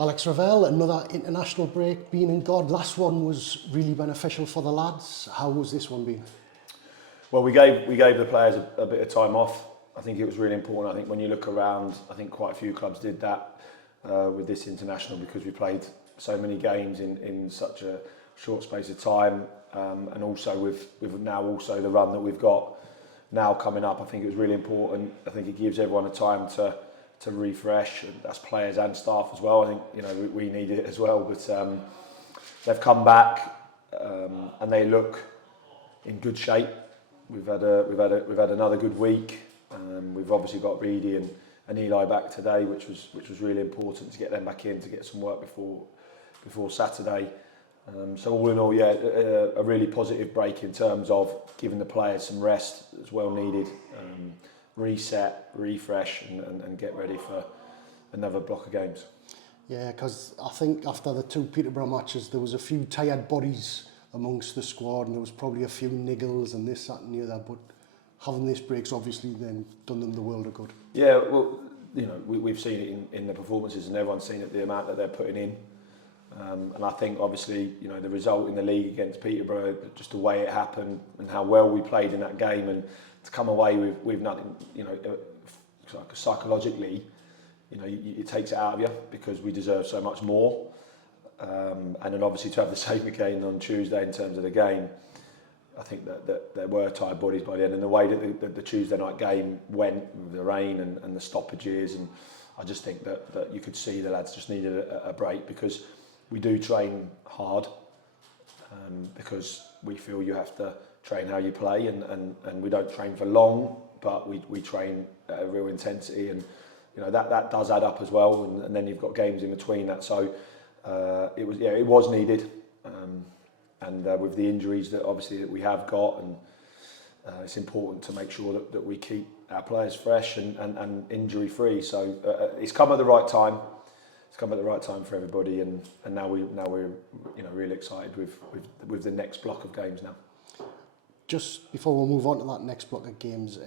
Alex Revell, another international break, being in God. Last one was really beneficial for the lads. How was this one been? Well, we gave the players a bit of time off. I think it was really important. I think when you look around, I think quite a few clubs did that with this international, because we played so many games in such a short space of time, and also with now also the run that we've got now coming up. I think it was really important. I think it gives everyone a time to refresh, and that's players and staff as well. I think we need it as well. But they've come back and they look in good shape. We've had another good week. We've obviously got Reedy and Eli back today, which was really important to get them back in to get some work before Saturday. So all in all, yeah, a really positive break in terms of giving the players some rest as well needed, reset, refresh, and get ready for another block of games. Yeah, because I think after the two Peterborough matches, there was a few tired bodies amongst the squad, and there was probably a few niggles and this, that, and the other. But having this break's obviously then done them the world of good. Yeah, well, we've seen it in the performances, and everyone's seen it, the amount that they're putting in. And I think obviously, the result in the league against Peterborough, just the way it happened and how well we played in that game, and to come away with nothing, psychologically, it takes it out of you, because we deserve so much more. And then obviously to have the same again on Tuesday in terms of the game, I think that there were tired bodies by the end, and the way that the Tuesday night game went with the rain and the stoppages, and I just think that you could see the lads just needed a break, because we do train hard, because we feel you have to train how you play, and we don't train for long, but we train at a real intensity, and that does add up as well, and then you've got games in between that. So it was needed, and with the injuries that obviously that we have got, and it's important to make sure that we keep our players fresh and injury free. So it's come at the right time. It's come at the right time for everybody, and now we're really excited with the next block of games now. Just before we move on to that next block of games,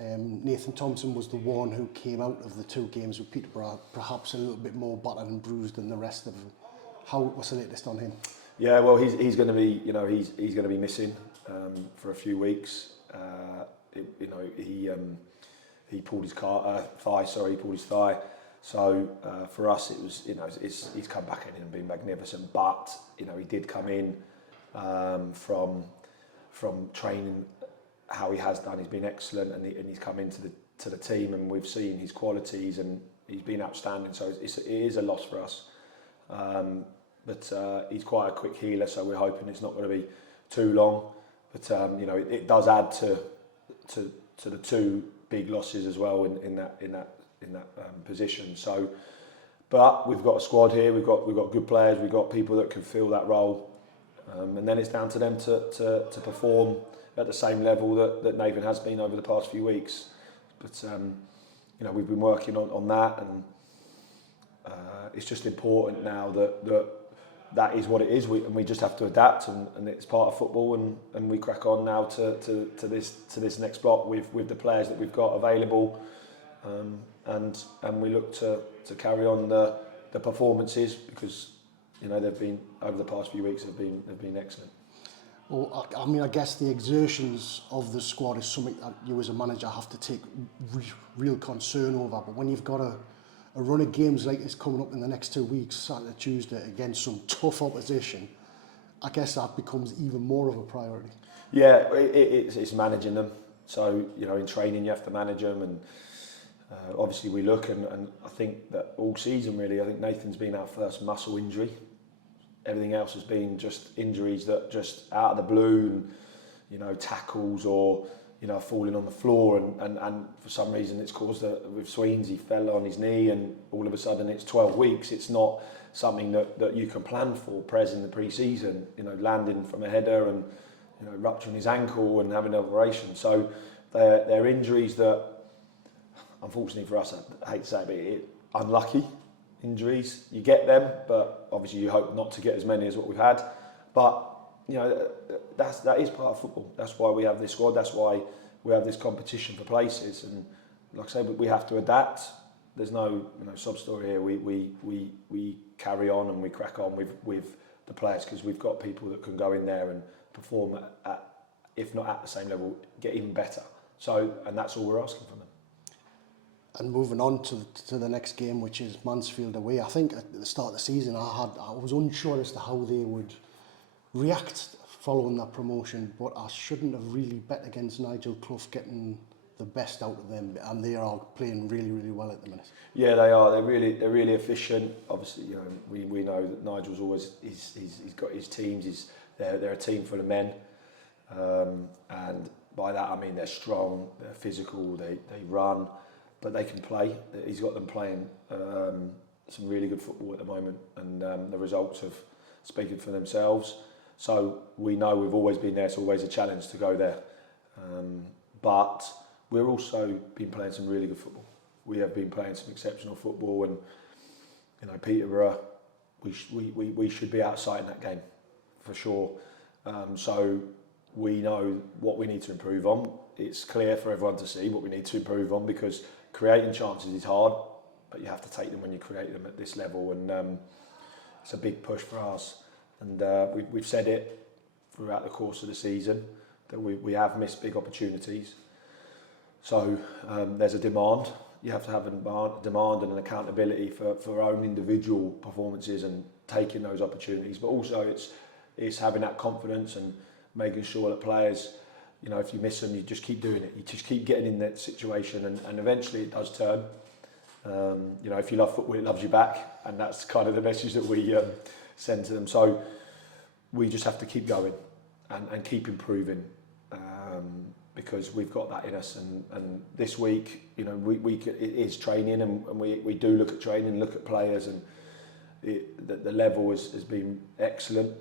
Nathan Thompson was the one who came out of the two games with Peterborough perhaps a little bit more battered and bruised than the rest of them. What's the latest on him? Yeah, well, he's going to be he's going to be missing for a few weeks. He pulled his thigh. Sorry, he pulled his thigh. So for us, it was he's come back in and been magnificent. But he did come in from training how he has done. He's been excellent, and he's come into the team, and we've seen his qualities, and he's been outstanding. So it is a loss for us. But he's quite a quick healer, so we're hoping it's not going to be too long. But it does add to the two big losses as well in that position. So, but we've got a squad here. We've got good players. We've got people that can fill that role, and then it's down to them to perform at the same level that Nathan has been over the past few weeks. But we've been working on that, and it's just important now that is what it is. We just have to adapt, and it's part of football, and we crack on now to this next block with the players that we've got available, and we look to carry on the performances, because they've been over the past few weeks have been excellent. Well, I mean, I guess the exertions of the squad is something that you as a manager have to take real concern over. But when you've got a run of games like this coming up in the next 2 weeks, Saturday, Tuesday, against some tough opposition, I guess that becomes even more of a priority. Yeah, it's managing them. So, in training you have to manage them, and obviously we look, and I think that all season really, I think Nathan's been our first muscle injury. Everything else has been just injuries that just out of the blue, and tackles or falling on the floor, and for some reason it's caused with Sweens, he fell on his knee, and all of a sudden it's 12 weeks. It's not something that you can plan for, in the pre-season, landing from a header and rupturing his ankle and having an operation. So they're injuries that, unfortunately for us, I hate to say it, but unlucky injuries. You get them, but obviously you hope not to get as many as what we've had. But that is part of football. That's why we have this squad. That's why we have this competition for places. And like I say, we have to adapt. There's no sob story here. We carry on and we crack on with the players, because we've got people that can go in there and perform at, if not at the same level, get even better. So, and that's all we're asking from them. And moving on to the next game, which is Mansfield away. I think at the start of the season, I was unsure as to how they would react following that promotion, but I shouldn't have really bet against Nigel Clough getting the best out of them, and they are playing really, really well at the minute. Yeah, they are. They're really efficient. Obviously, you know, we know that Nigel's always he's got his teams. They're a team full of men, and by that I mean they're strong, they're physical, they run, but they can play. He's got them playing some really good football at the moment, and the results have speaking for themselves. So we know we've always been there. It's always a challenge to go there, but we've also been playing some really good football. We have been playing some exceptional football, and you know, Peterborough, we should be outside in that game for sure. So we know what we need to improve on. It's clear for everyone to see what we need to improve on, because creating chances is hard, but you have to take them when you create them at this level, and it's a big push for us. And we've said it throughout the course of the season that we have missed big opportunities. So there's a demand. You have to have a demand and an accountability for our own individual performances and taking those opportunities. But also it's having that confidence and making sure that players, you know, if you miss them, you just keep doing it. You just keep getting in that situation, and eventually it does turn. You know, if you love football, it loves you back, and that's kind of the message that we send to them. So we just have to keep going and keep improving, because we've got that in us. And this week, you know, it is training, and we do look at training, look at players, and the level has been excellent.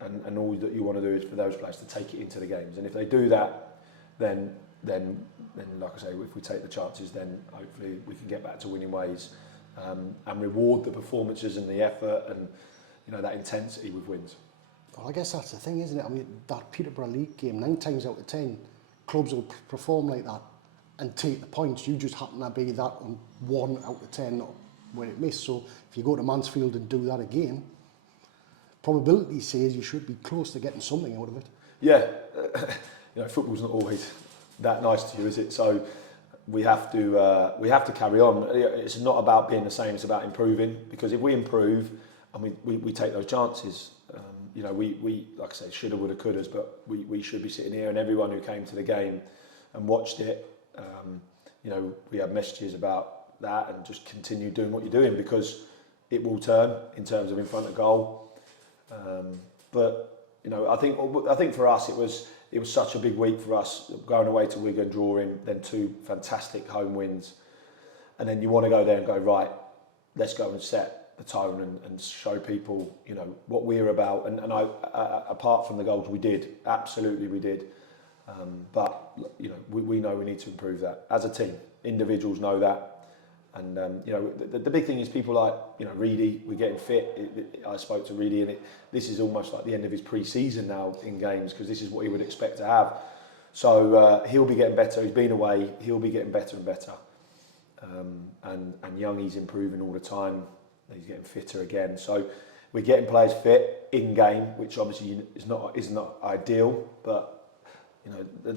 And all that you want to do is for those players to take it into the games. And if they do that, then like I say, if we take the chances, then hopefully we can get back to winning ways, and reward the performances and the effort and, you know, that intensity with wins. Well, I guess that's the thing, isn't it? I mean, that Peterborough League game, 9 times out of 10, clubs will perform like that and take the points. You just happen to be that on 1 out of 10 where it missed. So if you go to Mansfield and do that again, probability says you should be close to getting something out of it. Yeah, you know, football's not always that nice to you, is it? So we have to carry on. It's not about being the same; it's about improving. Because if we improve and we take those chances, you know, we like I say, shoulda, woulda, couldas, but we should be sitting here, and everyone who came to the game and watched it, you know, we have messages about that, and just continue doing what you're doing, because it will turn in terms of in front of goal. But you know, I think for us it was such a big week for us, going away to Wigan, drawing, then 2 fantastic home wins, and then you want to go there and go, right, let's go and set the tone and show people, you know, what we're about. And I apart from the goals, we did, absolutely we did, but you know, we know we need to improve that as a team. Individuals know that. And you know, the big thing is people like, you know, Reedy, we're getting fit. I spoke to Reedy, and this is almost like the end of his pre-season now in games, because this is what he would expect to have. So he'll be getting better. He's been away. He'll be getting better and better. And Youngie's improving all the time. He's getting fitter again. So we're getting players fit in game, which obviously is not ideal, but you know,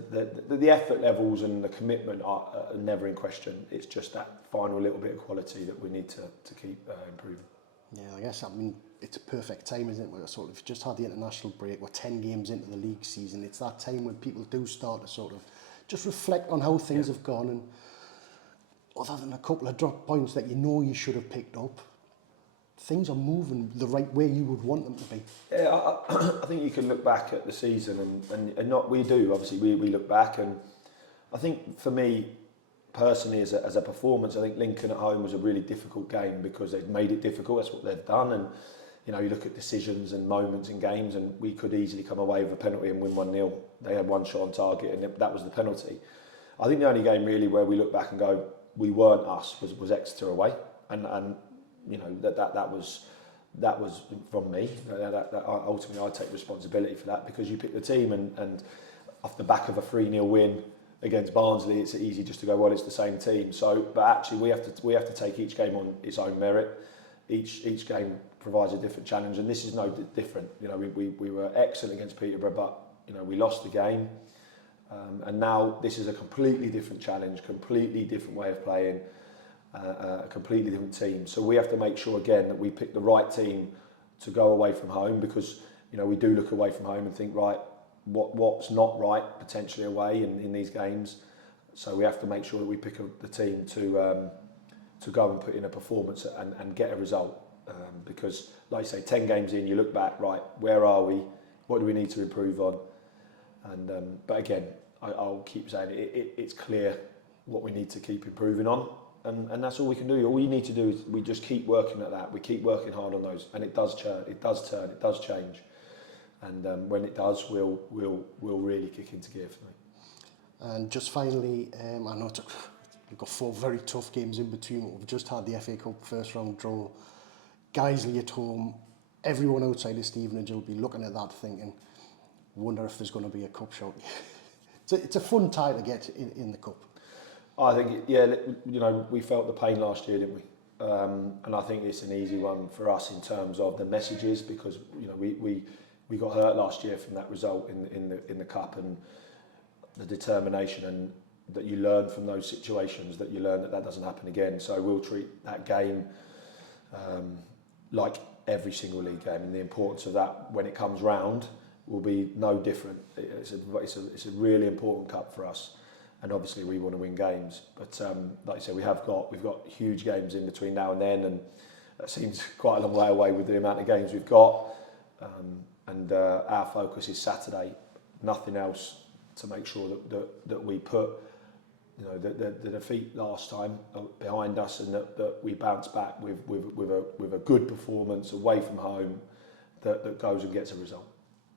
the effort levels and the commitment are never in question. It's just that final little bit of quality that we need to keep improving. Yeah, I guess, I mean, it's a perfect time, isn't it? We're sort of just had the international break. We're 10 games into the league season. It's that time when people do start to sort of just reflect on how things have gone, and other than a couple of drop points that you know you should have picked up, things are moving the right way you would want them to be. Yeah, I think you can look back at the season and not, we do, obviously we look back, and I think for me personally as a performance, I think Lincoln at home was a really difficult game, because they've made it difficult. That's what they've done. And you know, you look at decisions and moments in games, and we could easily come away with a penalty and win 1-0. They had 1 shot on target, and that was the penalty. I think the only game really where we look back and go, we weren't us, was Exeter away, and you know, that was from me. That ultimately I take responsibility for that, because you pick the team, and off the back of a 3-0 win against Barnsley, it's easy just to go, well, it's the same team. So, but actually we have to take each game on its own merit. each game provides a different challenge, and this is no different. You know, we were excellent against Peterborough, but you know, we lost the game, and now this is a completely different challenge, completely different way of playing, a completely different team. So we have to make sure again that we pick the right team to go away from home, because you know, we do look away from home and think, right, what's not right potentially away in these games. So we have to make sure that we pick the team to go and put in a performance and get a result. Because, like you say, 10 games in, you look back, right, where are we? What do we need to improve on? And but again, I'll keep saying it's clear what we need to keep improving on, and that's all we can do. All we need to do is we just keep working at that. We keep working hard on those, and it does turn, it does change. And when it does, we'll really kick into gear for me. And just finally, I know we've got 4 very tough games in between. We've just had the FA Cup first round draw. Guiseley at home. Everyone outside of Stevenage will be looking at that thinking, wonder if there's going to be a cup shot. It's a fun tie to get in the cup. I think, yeah, you know, we felt the pain last year, didn't we? And I think it's an easy one for us in terms of the messages, because you know we got hurt last year from that result in the cup, and the determination and that you learn from those situations, that you learn that doesn't happen again. So we'll treat that game like every single league game, and the importance of that when it comes round will be no different. It's a really important cup for us, and obviously we want to win games. But like I said, we've got huge games in between now and then, and that seems quite a long way away with the amount of games we've got. And our focus is Saturday, nothing else, to make sure that we put, you know, the defeat last time behind us, and that we bounce back with a good performance away from home that goes and gets a result.